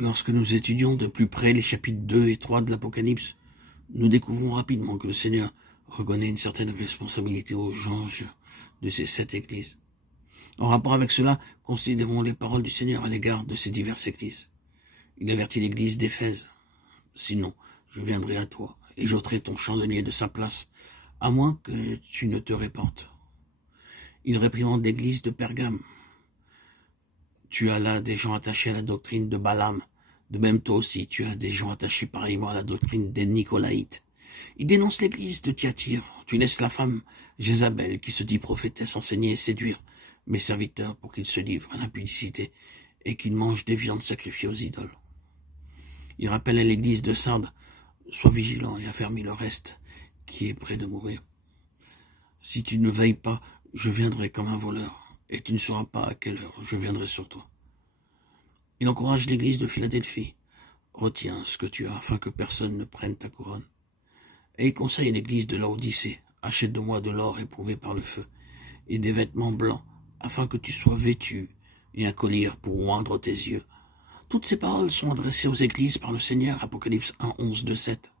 Lorsque nous étudions de plus près les chapitres 2 et 3 de l'Apocalypse, nous découvrons rapidement que le Seigneur reconnaît une certaine responsabilité aux anges de ces 7 églises. En rapport avec cela, considérons les paroles du Seigneur à l'égard de ces diverses églises. Il avertit l'église d'Éphèse. « Sinon, je viendrai à toi et j'ôterai ton chandelier de sa place, à moins que tu ne te répandes. » Il réprimande l'église de Pergame. « Tu as là des gens attachés à la doctrine de Balaam. De même, toi aussi, tu as des gens attachés pareillement à la doctrine des Nicolaïtes. » Il dénonce l'église de Thyatire. « Tu laisses la femme Jézabel, qui se dit prophétesse, enseigner et séduire mes serviteurs pour qu'ils se livrent à l'impudicité et qu'ils mangent des viandes sacrifiées aux idoles. » Il rappelle à l'église de Sardes, « Sois vigilant et affermis le reste qui est près de mourir. Si tu ne veilles pas, je viendrai comme un voleur, et tu ne sauras pas à quelle heure je viendrai sur toi. » Il encourage l'église de Philadelphie, « Retiens ce que tu as afin que personne ne prenne ta couronne. » Et il conseille l'église de Laodicée, « Achète de moi de l'or éprouvé par le feu, et des vêtements blancs, afin que tu sois vêtu, et un collier pour oindre tes yeux. » Toutes ces paroles sont adressées aux églises par le Seigneur, Apocalypse 1, 11, 2, 7.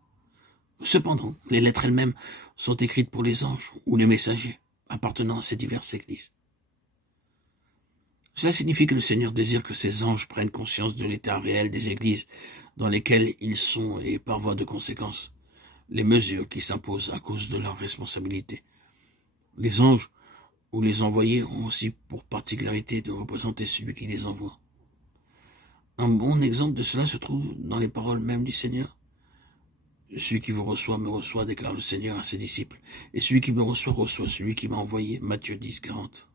Cependant, les lettres elles-mêmes sont écrites pour les anges ou les messagers appartenant à ces diverses églises. Cela signifie que le Seigneur désire que ces anges prennent conscience de l'état réel des églises dans lesquelles ils sont et, par voie de conséquence, les mesures qui s'imposent à cause de leurs responsabilités. Les anges ou les envoyés ont aussi pour particularité de représenter celui qui les envoie. Un bon exemple de cela se trouve dans les paroles mêmes du Seigneur. « Celui qui vous reçoit me reçoit, déclare le Seigneur à ses disciples. Et celui qui me reçoit, reçoit celui qui m'a envoyé. » Matthieu 10, 40.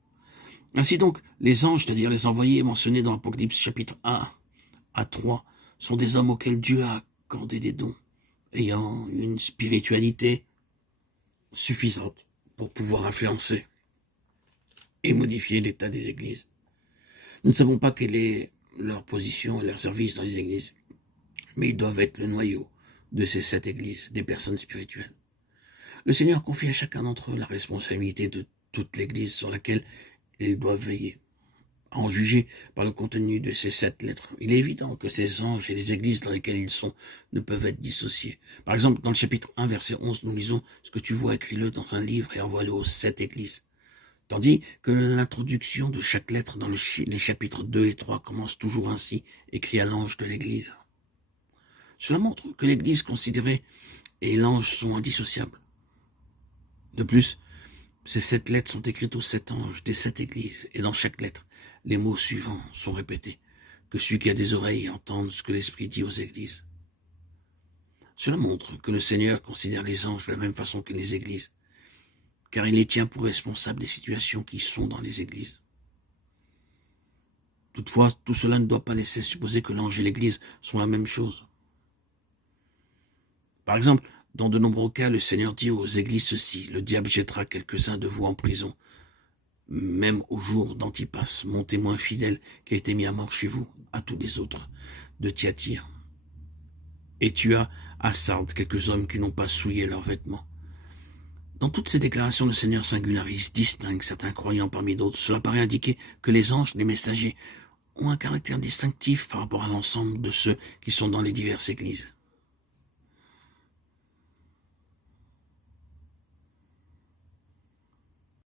Ainsi donc, les anges, c'est-à-dire les envoyés mentionnés dans Apocalypse chapitre 1 à 3, sont des hommes auxquels Dieu a accordé des dons, ayant une spiritualité suffisante pour pouvoir influencer et modifier l'état des églises. Nous ne savons pas quelle est leur position et leur service dans les églises, mais ils doivent être le noyau de ces 7 églises, des personnes spirituelles. Le Seigneur confie à chacun d'entre eux la responsabilité de toute l'église sur laquelle ils doivent veiller. À en juger par le contenu de ces 7 lettres, il est évident que ces anges et les églises dans lesquelles ils sont ne peuvent être dissociés. Par exemple, dans le chapitre 1, verset 11, nous lisons « Ce que tu vois, écris-le dans un livre et envoie-le aux 7 églises. » Tandis que l'introduction de chaque lettre dans les chapitres 2 et 3 commence toujours ainsi, écrit à l'ange de l'église. Cela montre que l'église considérée et l'ange sont indissociables. De plus, ces 7 lettres sont écrites aux 7 anges des 7 églises, et dans chaque lettre, les mots suivants sont répétés, que celui qui a des oreilles entende ce que l'Esprit dit aux églises. Cela montre que le Seigneur considère les anges de la même façon que les églises, car il les tient pour responsables des situations qui sont dans les églises. Toutefois, tout cela ne doit pas laisser supposer que l'ange et l'église sont la même chose. Par exemple, dans de nombreux cas, le Seigneur dit aux églises ceci, « Le diable jettera quelques-uns de vous en prison, même au jour d'Antipas, mon témoin fidèle, qui a été mis à mort chez vous, à tous les autres, de Thyatire. Et tu as à Sardes quelques hommes qui n'ont pas souillé leurs vêtements. » Dans toutes ces déclarations, le Seigneur singularise, distingue certains croyants parmi d'autres. Cela paraît indiquer que les anges, les messagers, ont un caractère distinctif par rapport à l'ensemble de ceux qui sont dans les diverses églises.